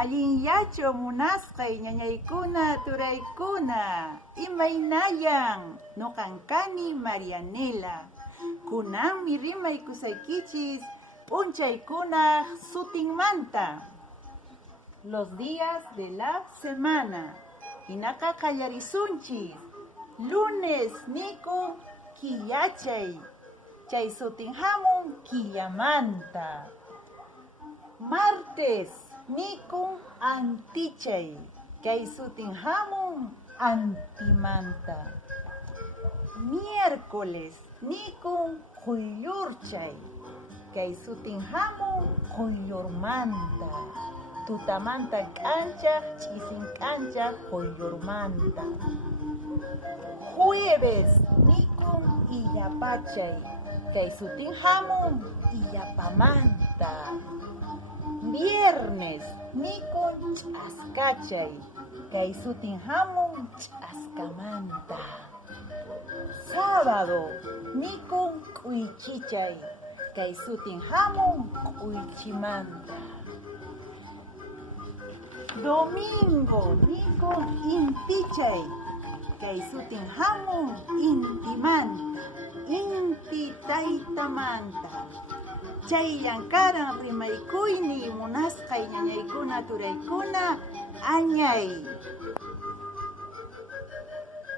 Allinyacho munasqay ñañaykuna turaykuna imaynayan nuqanqani Marianela. Kunanmi rimaykusaykichis p'unchaykunaq sutinmanta. Los días de la semana. Hinaqa qallarisunchis. Lunes nikun killachay. Chay sutin hamun killamanta. Martes nikun antichay. Kay sutin hamun antimanta. Miércoles nikun quyllurchay. Kay sutin hamun quyllurmanta. Tutamanta k'anchaq ch'isin k'anchaq quyllurmanta. Jueves nikun illapachay. Kay sutin hamun illapamanta. Viernes nikun ch'askachay. Kay sutin hamun ch'askamanta. Sábado nikun k'uychichay. Kay sutin hamun k'uychimanta. Domingo nikun intichay. Kay sutin hamun intimanta. Inti taytamanta. Chayllan karan rimaykuyni munasqay ñañaykuna turaykuna añay.